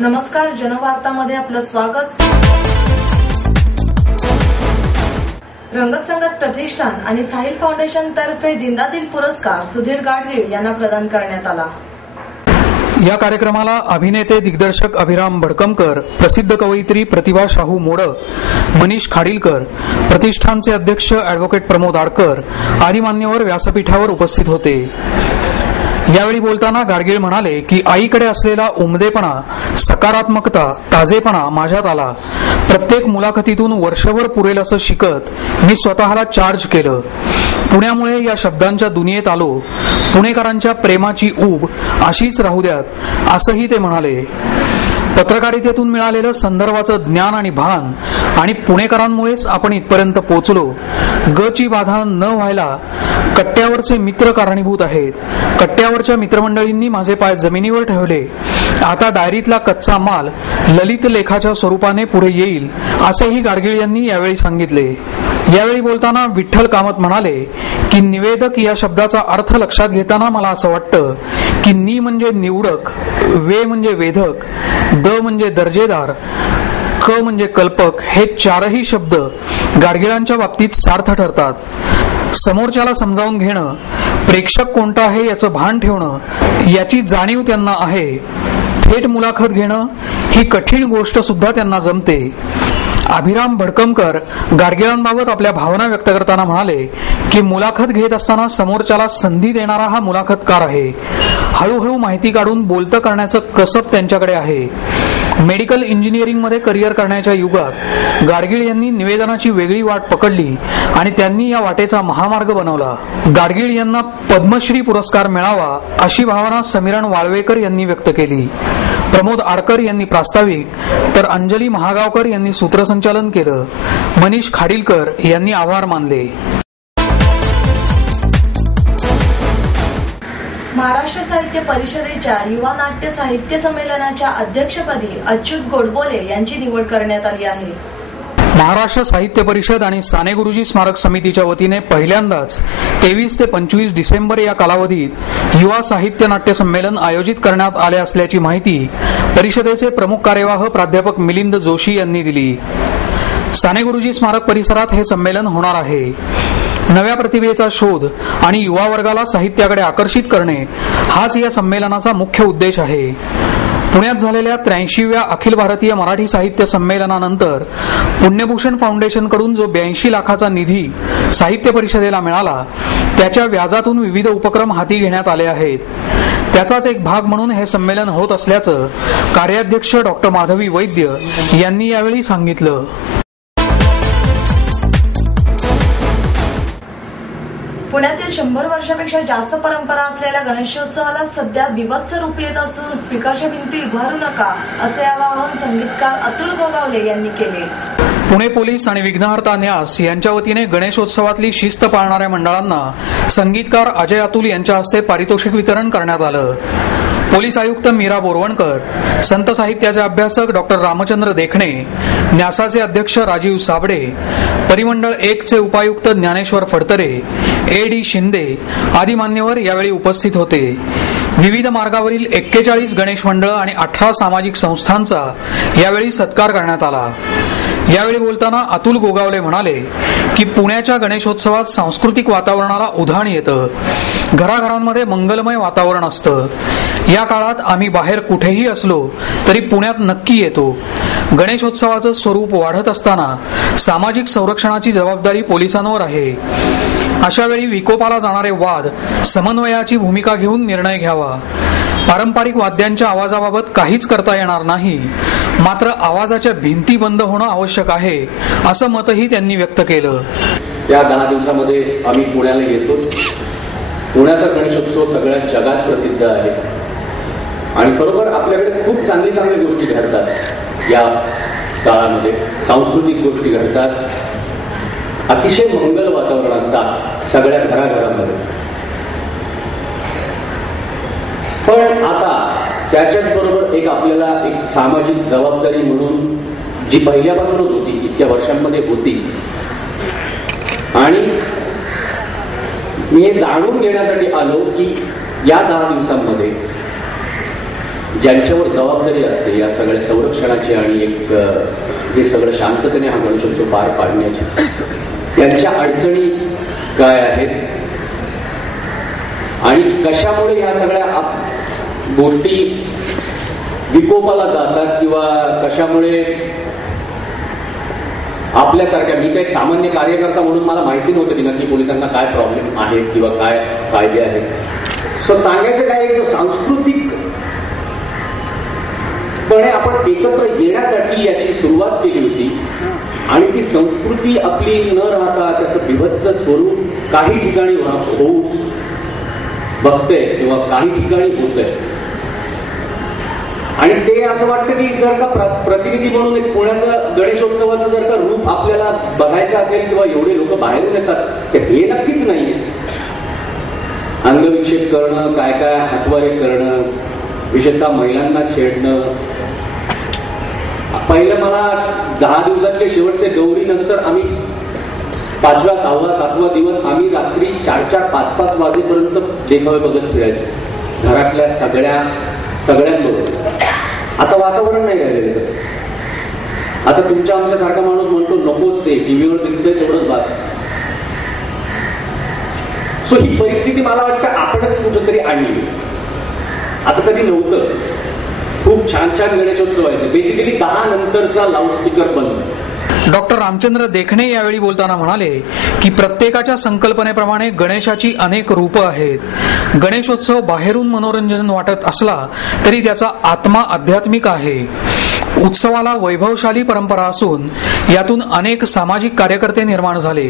नमस्कार, जनवार्तामध्ये आपलं स्वागत। रंगत संगत प्रतिष्ठान आणि साहिल फाउंडेशन तर्फे जिंदादिल पुरस्कार सुधीर गाडगीळ यांना प्रदान करण्यात आला। या कार्यक्रमाला अभिनेते दिग्दर्शक अभिराम भडकमकर, प्रसिद्ध कवयित्री प्रतिभा शाहू मोडक, मनीष खाडीलकर, प्रतिष्ठानचे अध्यक्ष ॲडव्होकेट प्रमोद आडकर आदी मान्यवर व्यासपीठावर उपस्थित होते। यावेळी बोलताना गाडगीळ म्हणाले की आईकडे असलेला उमदेपणा, सकारात्मकता, ताजेपणा माझ्यात आला। प्रत्येक मुलाखतीतून वर्षभर पुरेल असं शिकत मी स्वतःला चार्ज केलं। पुण्यामुळे या शब्दांच्या दुनियेत आलो। पुणेकरांच्या प्रेमाची ऊब अशीच राहू द्यात असंही ते म्हणाले। पत्रकारितेतून मिळालेलं संदर्भाचं ज्ञान आणि भान आणि पुणेकरांमुळेच आपण इथपर्यंत पोहोचलो। गची बाधा न व्हायला कट्ट्यावरचे मित्र कारणीभूत आहेत। कट्ट्यावरच्या मित्रमंडळींनी माझे पाय जमिनीवर ठेवले। आता डायरीतला कच्चा माल ललित लेखाच्या स्वरूपाने पुढे येईल असेही गाडगीळ यांनी यावेळी सांगितले। यावेळी बोलताना विठ्ठल कामत म्हणाले की निवेदक या शब्दाचा अर्थ लक्षात घेताना मला असं वाटतं की नि म्हणजे निवडक, वे म्हणजे वेधक, द म्हणजे दर्जेदार, क म्हणजे कल्पक हे चारही शब्द गाडगिळांच्या बाबतीत सार्थ ठरतात। समोरच्याला समजावून घेणं, प्रेक्षक कोणता आहे याचं भान ठेवणं याची जाणीव त्यांना आहे। थेट मुलाखत घेणं ही कठीण गोष्ट सुद्धा त्यांना जमते। अभिराम भडकमकर गाडगिळांबाबत आपल्या भावना व्यक्त करताना म्हणाले की मुलाखत घेत असताना समोरच्याला संधी देणारा हा मुलाखतकार आहे। हळूहळू माहिती काढून बोलतं करण्याचं कसब त्यांच्याकडे आहे। मेडिकल इंजिनिअरिंगमध्ये करिअर करण्याच्या युगात गाडगीळ यांनी निवेदनाची वेगळी वाट पकडली आणि त्यांनी या वाटेचा महामार्ग बनवला। गाडगीळ यांना पद्मश्री पुरस्कार मिळावा अशी भावना समीरण वाळवेकर यांनी व्यक्त केली। प्रमोद आडकर यांनी प्रास्ताविक तर अंजली महागावकर यांनी सूत्रसंचालन केलं। मनीष खाडीलकर यांनी आभार मानले। महाराष्ट्र साहित्य परिषदेच्या युवा नाट्य साहित्य संमेलनाच्या अध्यक्षपदी अच्युत गोडबोले यांची निवड करण्यात आली आहे। महाराष्ट्र साहित्य परिषद आणि साने गुरुजी स्मारक समितीच्या वतीने पहिल्यांदाच 23 ते 25 डिसेंबर या कालावधीत युवा साहित्य नाट्य संमेलन आयोजित करण्यात आले असल्याची माहिती परिषदेचे प्रमुख कार्यवाह प्राध्यापक मिलिंद जोशी यांनी दिली। साने गुरुजी स्मारक परिसरात हे संमेलन होणार आहे। नव्या प्रतिभेचा शोध आणि युवा वर्गाला साहित्याकडे आकर्षित करणे हाच या संमेलनाचा मुख्य उद्देश आहे। पुण्यात झालेल्या 83व्या अखिल भारतीय मराठी साहित्य संमेलनानंतर पुण्यभूषण फाउंडेशनकडून जो 82 लाखाचा निधी साहित्य परिषदेला मिळाला त्याच्या व्याजातून विविध उपक्रम हाती घेण्यात आले आहेत। त्याचाच एक भाग म्हणून हे संमेलन होत असल्याचं कार्याध्यक्ष डॉक्टर माधवी वैद्य यांनी यावेळी सांगितलं। पुण्यातील 100 वर्षापेक्षा जास्त परंपरा असलेल्या गणेशोत्सवाला सध्या बीभत्स रूप येत असून स्पीकरच्या भिंती उभारू नका असे आवाहन संगीतकार अतुल गोगावले यांनी केले। पुणे पोलीस आणि विघ्नहर्ता न्यास यांच्या वतीने गणेशोत्सवातली शिस्त पाळणाऱ्या मंडळांना संगीतकार अजय अतुल यांच्या हस्ते पारितोषिक वितरण करण्यात आलं। पोलीस आयुक्त मीरा बोरवणकर, संत साहित्याचे अभ्यासक डॉक्टर रामचंद्र देखणे, न्यासाचे अध्यक्ष राजीव साबडे, परिमंडळ 1 चे उपायुक्त ज्ञानेश्वर फडतरे, A.D. शिंदे आदी मान्यवर यावेळी उपस्थित होते। विविध मार्गावरील 41 गणेश मंडळ आणि 18 सामाजिक संस्थांचा यावेळी सत्कार करण्यात आला। यावेळी बोलताना अतुल गोगावले म्हणाले की पुण्याच्या गणेशोत्सवात सांस्कृतिक वातावरणाला उधाण येतं। घराघरांमध्ये मंगलमय वातावरण असतं। या काळात आम्ही बाहेर कुठेही असलो तरी पुण्यात नक्की येतो। गणेशोत्सवाचं स्वरूप वाढत असताना सामाजिक संरक्षणाची जबाबदारी पोलिसांवर आहे। अशा वेळी विकोपाला जाणारे वाद समन्वयाची भूमिका घेऊन निर्णय घ्यावा। पारंपरिक वाद्यांच्या आवाजाबाबत काहीच करता येणार नाही, मात्र आवाजाच्या भिंती बंद होणं आवश्यक आहे असं मतही त्यांनी व्यक्त केलं। या 10 दिवसामध्ये आम्ही पुण्याला येतोच। पुण्याचा गणेशोत्सव सगळ्या जगात प्रसिद्ध आहे आणि खरोखर आपल्याकडे खूप चांगली गोष्टी घडतात। या काळामध्ये सांस्कृतिक गोष्टी घडतात, अतिशय मंगल वातावरण असतात सगळ्या घराघरांमध्ये। पण आता त्याच्याच बरोबर एक आपल्याला एक सामाजिक जबाबदारी म्हणून जी पहिल्यापासूनच होती, इतक्या वर्षांमध्ये होती आणि मी हे जाणून घेण्यासाठी आलो की या 10 दिवसांमध्ये ज्यांच्यावर जबाबदारी असते या सगळ्या संरक्षणाची आणि एक हे सगळं शांततेने हा गणेशोत्सव पार पाडण्याची, त्यांच्या अडचणी काय आहेत आणि कशामुळे ह्या सगळ्या गोष्टी विकोपाला जातात किंवा कशामुळे आपल्यासारख्या, मी काही सामान्य कार्यकर्ता म्हणून मला माहिती नव्हतं की नक्की पोलिसांना काय प्रॉब्लेम आहेत किंवा काय कायदे आहेत. सो सांगायचं काय, एक सांस्कृतिकपणे आपण एकत्र येण्यासाठी याची सुरुवात केली होती आणि ती संस्कृती आपली न राहता त्याचं बिभत्स स्वरूप काही ठिकाणी होऊ बघतंय किंवा काही ठिकाणी होतंय. आणि ते असं वाटतं की जर का प्रतिनिधी म्हणून एक पुण्याचं गणेशोत्सवाचं जर का रूप आपल्याला बघायचं असेल किंवा एवढे लोक बाहेरून येतात, तर हे नक्कीच नाहीये. अंगविक्षेप करणं, काय काय हातवारे करणं, विशेषतः महिलांना छेडणं. पहिलं मला 10 दिवसातले शेवटचे गौरी नंतर आम्ही 5वा, 6वा, 7वा दिवस आम्ही रात्री 4-4, 5-5 वाजेपर्यंत देखावे बघत फिरायचो घरातल्या सगळ्यांबरोबर. आता वातावरण नाही राहिलेलं तसं. आता तुमच्या आमच्यासारखा माणूस म्हणतो नकोच, ते टीव्हीवर दिसतंय तेवढंच बास. सो ही परिस्थिती मला वाटतं आपणच कुठंतरी आणली. असं कधी नव्हतं. खूप छान छान गणेशोत्सव व्हायचे. बेसिकली 10 नंतरचा लाऊडस्पीकर बंद. डॉक्टर रामचंद्र देखणे यावेळी बोलताना म्हणाले की प्रत्येकाच्या संकल्पनेप्रमाणे गणेशाची अनेक रूपं आहेत. गणेशोत्सव बाहेरून मनोरंजन वाटत असला तरी त्याचा आत्मा आध्यात्मिक आहे. उत्सवाला वैभवशाली परंपरा असून यातून अनेक सामाजिक कार्यकर्ते निर्माण झाले.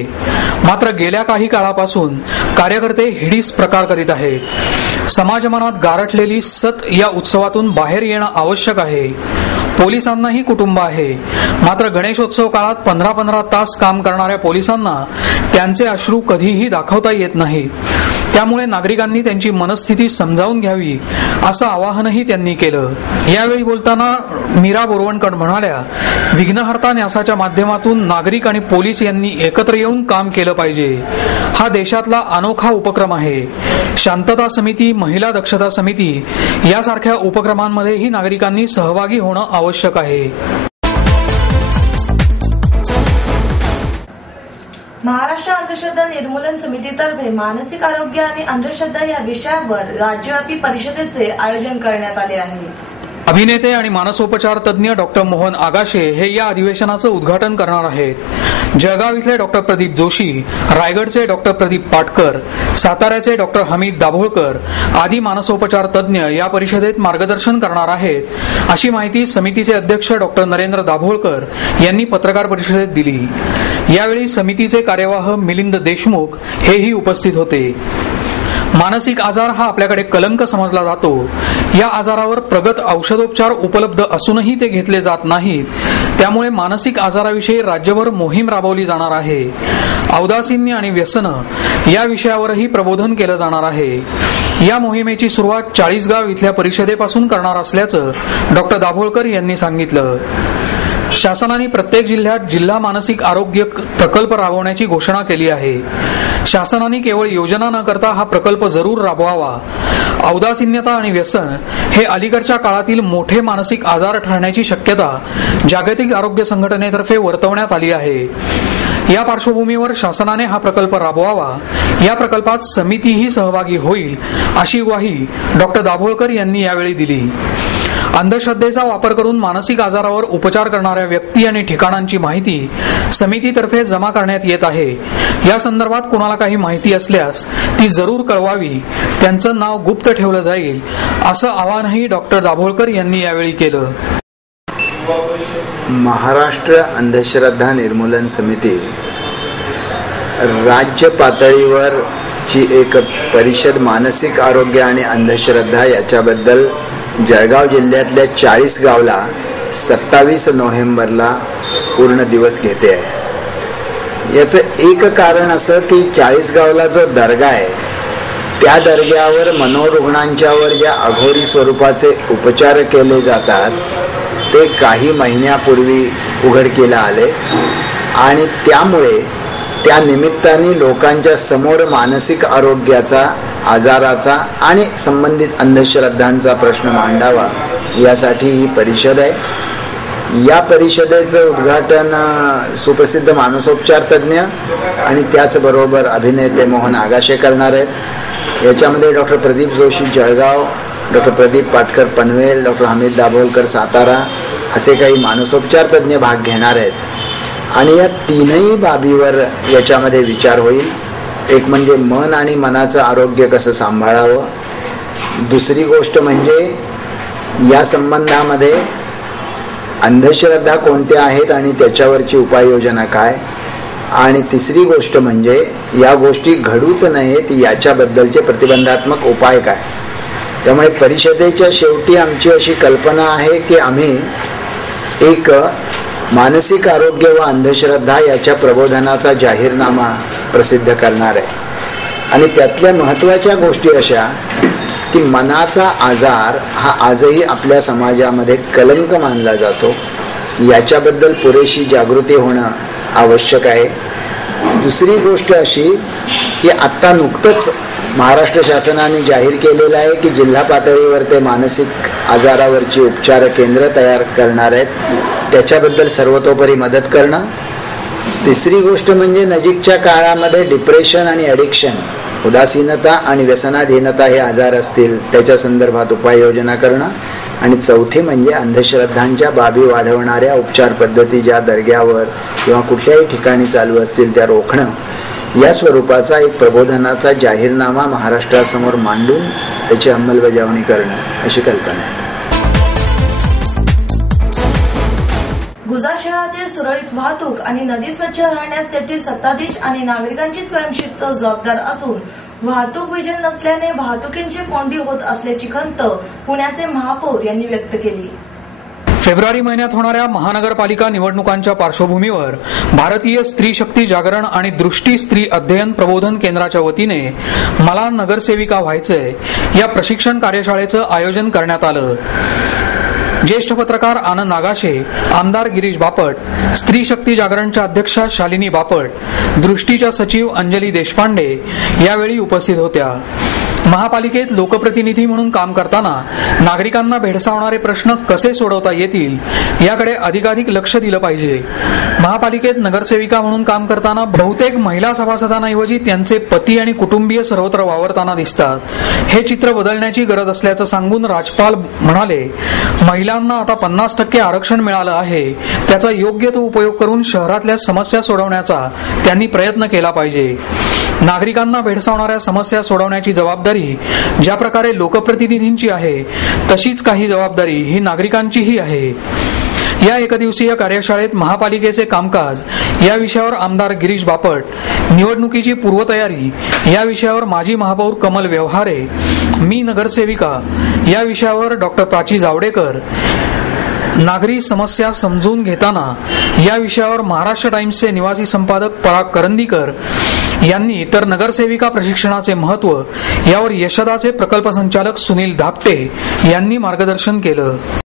मात्र गेल्या काही काळापासून कार्यकर्ते हिडीस प्रकार करीत आहेत. समाजमनात गारठलेली सत या उत्सवातून बाहेर येणं आवश्यक आहे. पोलिसांनाही कुटुंब आहे. मात्र गणेशोत्सव काळात 15-15 तास काम करणाऱ्या पोलिसांना त्यांचे अश्रू कधीही दाखवता येत नाहीत. त्यामुळे नागरिकांनी त्यांची मनस्थिती समजावून घ्यावी असं आवाहनही त्यांनी केलं. यावेळी बोलताना मीरा बोरवणकर म्हणाल्या, विघ्नहर्ता न्यासाच्या माध्यमातून नागरिक आणि पोलीस यांनी एकत्र येऊन काम केलं पाहिजे. हा देशातला अनोखा उपक्रम आहे. शांतता समिती, महिला दक्षता समिती यासारख्या उपक्रमांमध्येही नागरिकांनी सहभागी होणं आवश्यक आहे. महाराष्ट्र अंधश्रद्धा निर्मूलन समितीतर्फे मानसिक आरोग्य आणि अंधश्रद्धा या विषयावर राज्यव्यापी परिषदेचे आयोजन करण्यात आले आहे. अभिनेते आणि मानसोपचार तज्ञ डॉक्टर मोहन आगाशे हे या अधिवेशनाचं उद्घाटन करणार आहेत. जळगाव इथले डॉक्टर प्रदीप जोशी, रायगडचे डॉक्टर प्रदीप पाटकर, साताऱ्याचे डॉक्टर हमीद दाभोळकर आदी मानसोपचार तज्ञ या परिषदेत मार्गदर्शन करणार आहेत, अशी माहिती समितीचे अध्यक्ष डॉक्टर नरेंद्र दाभोळकर यांनी पत्रकार परिषदेत दिली. यावेळी समितीचे कार्यवाह मिलिंद देशमुख हेही उपस्थित होते. मानसिक आजार हा आपल्याकडे कलंक समजला जातो. या आजारावर प्रगत औषधोपचार उपलब्ध असूनही ते घेतले जात नाहीत. त्यामुळे मानसिक आजाराविषयी राज्यभर मोहीम राबवली जाणार आहे. औदासिन्य आणि व्यसनं या विषयावरही प्रबोधन केलं जाणार आहे. या मोहिमेची सुरुवात 40गाव इथल्या परिषदेपासून करणार असल्याचं डॉक्टर दाभोळकर यांनी सांगितलं. शासनाने प्रत्येक जिल्ह्यात जिल्हा मानसिक आरोग्य प्रकल्प राबवण्याची घोषणा केली आहे. शासनाने केवळ योजना न करता हा प्रकल्प जरूर राबवावा. औदासिन्यता आणि व्यसन हे अलीकडच्या काळातील मोठे मानसिक आजार ठरण्याची शक्यता जागतिक आरोग्य संघटनेतर्फे वर्तवण्यात आली आहे. या पार्श्वभूमीवर शासनाने हा प्रकल्प राबवावा. या प्रकल्पात समितीही सहभागी होईल अशी ग्वाही डॉक्टर दाभोळकर यांनी यावेळी दिली. अंधश्रद्धेचा वापर करून मानसिक आजारावर उपचार करणाऱ्या व्यक्ती आणि ठिकाणांची माहिती समितीतर्फे जमा करण्यात येत आहे. या संदर्भात कुणाला काही माहिती असल्यास ती जरूर कळवावी. त्यांचं नाव गुप्त ठेवलं जाईल असं आवाहनही डॉक्टर दाभोळकर यांनी यावेळी केलं. महाराष्ट्र अंधश्रद्धा निर्मूलन समिती राज्य पातळीवर ची एक परिषद मानसिक आरोग्य आणि अंधश्रद्धा याच्याबद्दल जळगाव जिल्ह्यातल्या 40 गावला 27 नोव्हेंबरला पूर्ण दिवस घेते आहे. याचं एक कारण असं की 40 गावला जो दर्गा आहे त्या दर्ग्यावर मनोरुग्णांच्यावर ज्या अघोरी स्वरूपाचे उपचार केले जातात ते काही महिन्यापूर्वी उघडकीला आले आणि त्यामुळे त्या निमित्ताने लोकांच्या समोर मानसिक आरोग्याचा, आजाराचा आणि संबंधित अंधश्रद्धांचा प्रश्न मांडावा यासाठी ही परिषद आहे. या परिषदेचं उद्घाटन सुप्रसिद्ध मानसोपचार तज्ज्ञ आणि त्याचबरोबर अभिनेते मोहन आगाशे करणार आहेत. याच्यामध्ये doctor Pradeep Joshi Jalgaon, doctor Pradeep Patkar Panvel, doctor Hamid Dabholkar Satara असे काही मानसोपचार तज्ज्ञ भाग घेणार आहेत. आणि या तीनही बाबीवर याच्यामध्ये विचार होईल. एक म्हणजे मन आणि मनाचं आरोग्य कसं सांभाळावं, दुसरी गोष्ट म्हणजे या संबंधामध्ये अंधश्रद्धा कोणत्या आहेत आणि त्याच्यावरची उपाययोजना काय, आणि तिसरी गोष्ट म्हणजे या गोष्टी घडूच नयेत याच्याबद्दलचे प्रतिबंधात्मक उपाय काय. त्यामुळे परिषदेच्या शेवटी आमची अशी कल्पना आहे की आम्ही एक मानसिक आरोग्य व अंधश्रद्धा याच्या प्रबोधनाचा जाहीरनामा प्रसिद्ध करणार आहे. आणि त्यातल्या महत्त्वाच्या गोष्टी अशा की मनाचा आजार हा आजही आपल्या समाजामध्ये कलंक मानला जातो. याच्याबद्दल पुरेशी जागृती होणं आवश्यक आहे. दुसरी गोष्ट अशी की आत्ता नुकतंच महाराष्ट्र शासनाने जाहीर केलेलं आहे की जिल्हा पातळीवर ते मानसिक आजारावरची उपचार केंद्र तयार करणार आहेत. त्याच्याबद्दल सर्वतोपरी मदत करणं. तिसरी गोष्ट म्हणजे नजीकच्या काळामध्ये डिप्रेशन आणि ॲडिक्शन, उदासीनता आणि व्यसनाधीनता हे आजार असतील त्याच्या संदर्भात उपाययोजना करणं. आणि चौथी म्हणजे अंधश्रद्धांच्या बाबी वाढवणाऱ्या उपचार पद्धती ज्या दर्ग्यावर किंवा कुठल्याही ठिकाणी चालू असतील त्या रोखणं. या स्वरूपाचा एक प्रबोधनाचा जाहीरनामा महाराष्ट्रासमोर मांडून त्याची अंमलबजावणी करणं अशी कल्पना आहे. गुजरात शहरातील सुरळीत वाहतूक आणि नदी स्वच्छ राहण्यास तेथील सत्ताधीश आणि नागरिकांची स्वयंशिस्त जबाबदार असून वाहतूक विजन नसल्याने वाहतुकींची कोंडी होत असल्याची खंत पुण्याचे महापौर यांनी व्यक्त केली. फेब्रुवारी महिन्यात होणाऱ्या महानगरपालिका निवडणुकांच्या पार्श्वभूमीवर भारतीय स्त्री शक्ती जागरण आणि दृष्टी स्त्री अध्ययन प्रबोधन केंद्राच्या वतीने मला नगरसेविका व्हायचंय या प्रशिक्षण कार्यशाळेचं आयोजन करण्यात आलं. ज्येष्ठ पत्रकार आनंद नागाशे, आमदार गिरीश बापट, स्त्री शक्ती जागरणच्या अध्यक्षा शालिनी बापट, दृष्टीच्या सचिव अंजली देशपांडे यावेळी उपस्थित होत्या. महापालिकेत लोकप्रतिनिधी म्हणून काम करताना नागरिकांना भेडसावणारे प्रश्न कसे सोडवता येतील याकडे अधिकाधिक लक्ष दिलं पाहिजे. महापालिकेत नगरसेविका म्हणून काम करताना बहुतेक महिला सभासदांऐवजी त्यांचे पती आणि कुटुंबीय सर्वत्र वावरताना दिसतात. हे चित्र बदलण्याची गरज असल्याचं सांगून राज्यपाल म्हणाले, महिलांना आता 50% आरक्षण मिळालं आहे, त्याचा योग्य तो उपयोग करून शहरातल्या समस्या सोडवण्याचा त्यांनी प्रयत्न केला पाहिजे. नागरिकांना भेडसावणाऱ्या समस्या सोडवण्याची जबाबदारी ज्या प्रकारे लोकप्रतिनिधींची आहे तशीच काही जबाबदारी ही नागरिकांचीही आहे. या एकदिवसीय कार्यशाळेत महापालिकेचे कामकाज या विषयावर आमदार गिरीश बापट, निवडणुकीची पूर्वतयारी या विषयावर माजी महापौर कमल व्यवहारे, मी नगरसेविका या विषयावर डॉक्टर प्राची जावडेकर, नागरी समस्या समजून घेताना या विषयावर महाराष्ट्र टाइम्सचे निवासी संपादक पराग करंदीकर यांनी, तर नगरसेविका प्रशिक्षणाचे महत्त्व यावर यशदाचे प्रकल्प संचालक सुनील धापटे यांनी मार्गदर्शन केलं.